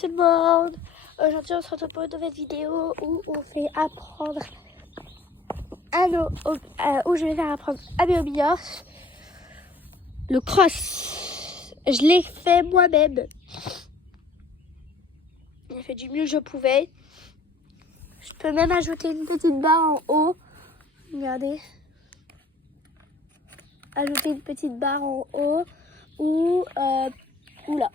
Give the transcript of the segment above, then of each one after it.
tout le monde. Aujourd'hui on se retrouve pour une nouvelle vidéo où on fait apprendre où je vais faire apprendre à mes hobbyers le cross. Je l'ai fait moi-même. J'ai fait du mieux que je pouvais. Je peux même ajouter une petite barre en haut. Regardez. Ajouter une petite barre en haut ou là.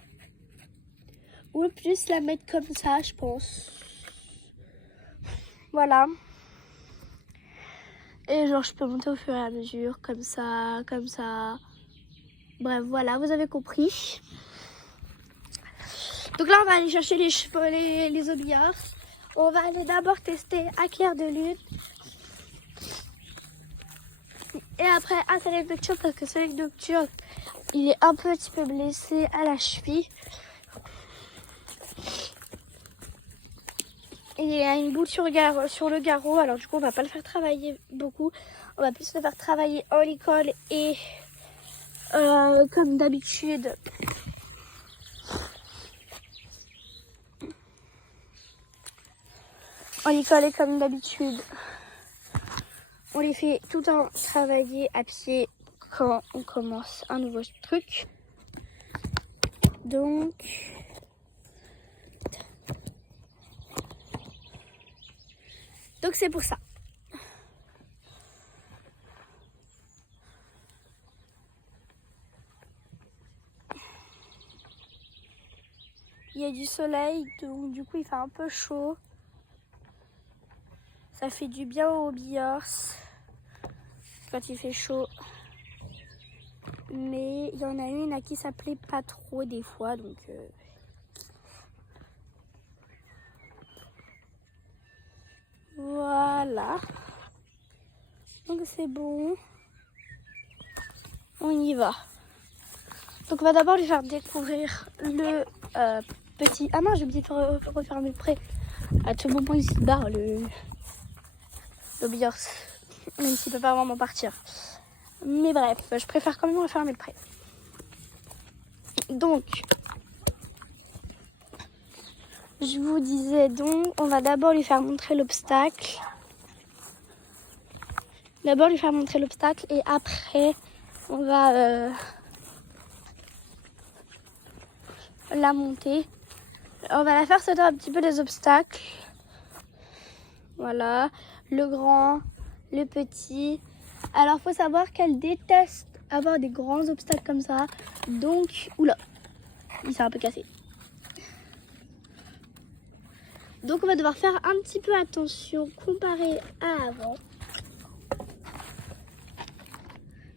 Ou plus la mettre comme ça, je pense. Voilà. Et genre, je peux monter au fur et à mesure, comme ça, comme ça. Bref, voilà, vous avez compris. Donc là, on va aller chercher les hobbyers. On va aller d'abord tester à clair de lune. Et après, à Soleil Nocturne, parce que Soleil Nocturne, il est un petit peu blessé à la cheville. Et il y a une boule sur le garrot, alors du coup on va pas le faire travailler beaucoup. On va plus le faire travailler en école et comme d'habitude. En école et comme d'habitude, on les fait tout le temps travailler à pied quand on commence un nouveau truc. Donc c'est pour ça. Il y a du soleil, donc du coup il fait un peu chaud. Ça fait du bien aux hobbyers quand il fait chaud. Mais il y en a une à qui ça plaît pas trop des fois, donc voilà. Donc c'est bon. On y va. Donc on va d'abord lui faire découvrir le petit... Ah non, j'ai oublié de refermer le prêt. À tout moment, il se barre le hobbyers. Même s'il peut pas vraiment partir. Mais bref, je préfère quand même refermer le prêt. Donc, je vous disais donc, on va d'abord lui faire montrer l'obstacle. D'abord lui faire montrer l'obstacle et après, on va la monter. On va la faire sauter un petit peu les obstacles. Voilà, le grand, le petit. Alors, faut savoir qu'elle déteste avoir des grands obstacles comme ça. Donc, oula, il s'est un peu cassé. Donc, on va devoir faire un petit peu attention comparé à avant.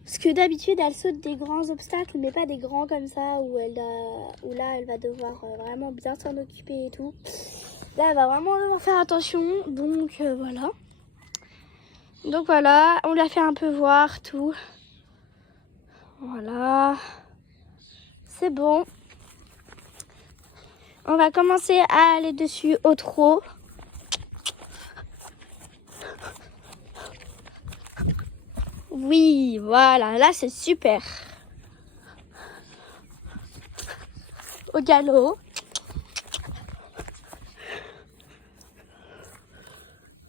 Parce que d'habitude, elle saute des grands obstacles, mais pas des grands comme ça, où là, elle va devoir vraiment bien s'en occuper et tout. Là, elle va vraiment devoir faire attention. Donc, voilà. Donc, voilà, on l'a fait un peu voir tout. Voilà. C'est bon. On va commencer à aller dessus au trot. Oui, voilà, là c'est super. Au galop.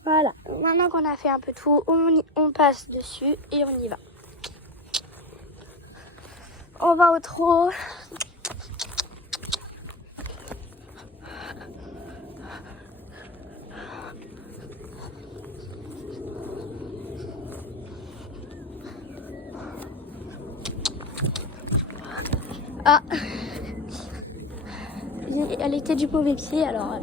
Voilà, maintenant qu'on a fait un peu tout, on passe dessus et on y va. On va au trot. Ah, elle était du mauvais pied alors.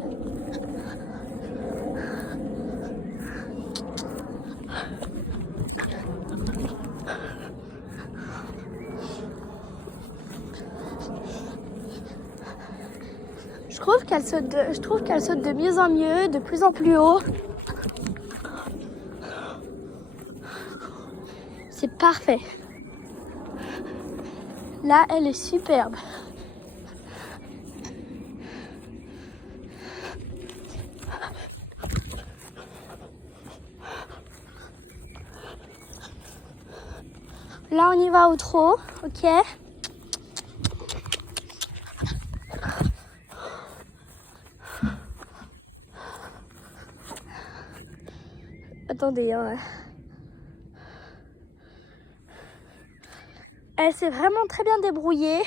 Je trouve qu'elle saute de mieux en mieux, de plus en plus haut. C'est parfait. Là, elle est superbe. Là, on y va au trot, ok. attendez. Hein. Elle s'est vraiment très bien débrouillée.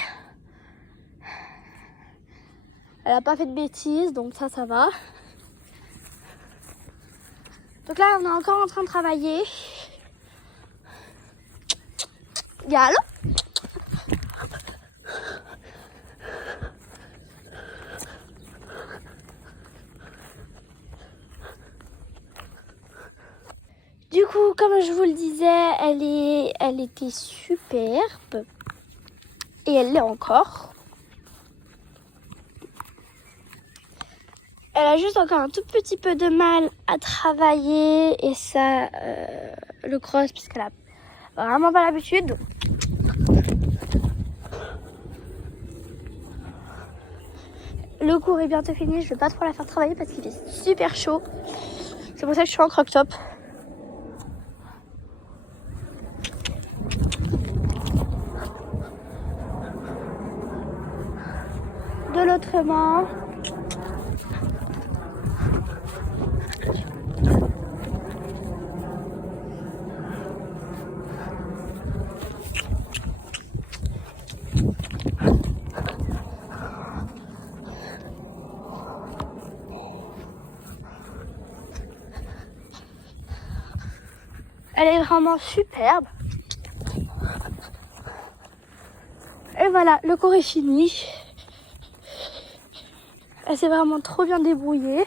Elle n'a pas fait de bêtises, donc ça va. Donc là, on est encore en train de travailler. Galop. Du coup, comme je vous le disais, elle était superbe. Et elle l'est encore. Elle a juste encore un tout petit peu de mal à travailler. Et ça, le cross, puisqu'elle a vraiment pas l'habitude. Le cours est bientôt fini. Je vais pas trop la faire travailler parce qu'il fait super chaud. C'est pour ça que je suis en croc-top. De l'autre main. Elle est vraiment superbe. Et voilà, le cours est fini. Elle s'est vraiment trop bien débrouillée.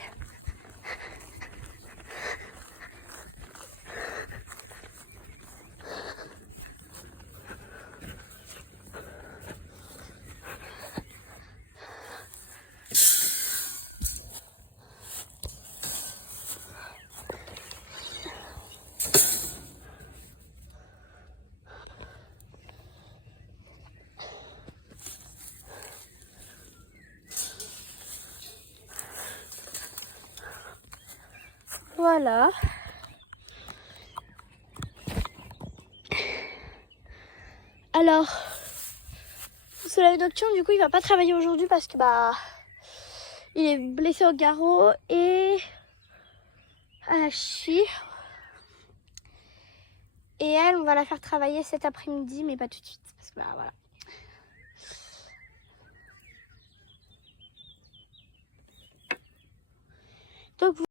Voilà. Alors, le soleil nocturne, du coup, il va pas travailler aujourd'hui parce que il est blessé au garrot et à la chie. Et elle, on va la faire travailler cet après-midi, mais pas tout de suite parce que voilà. Donc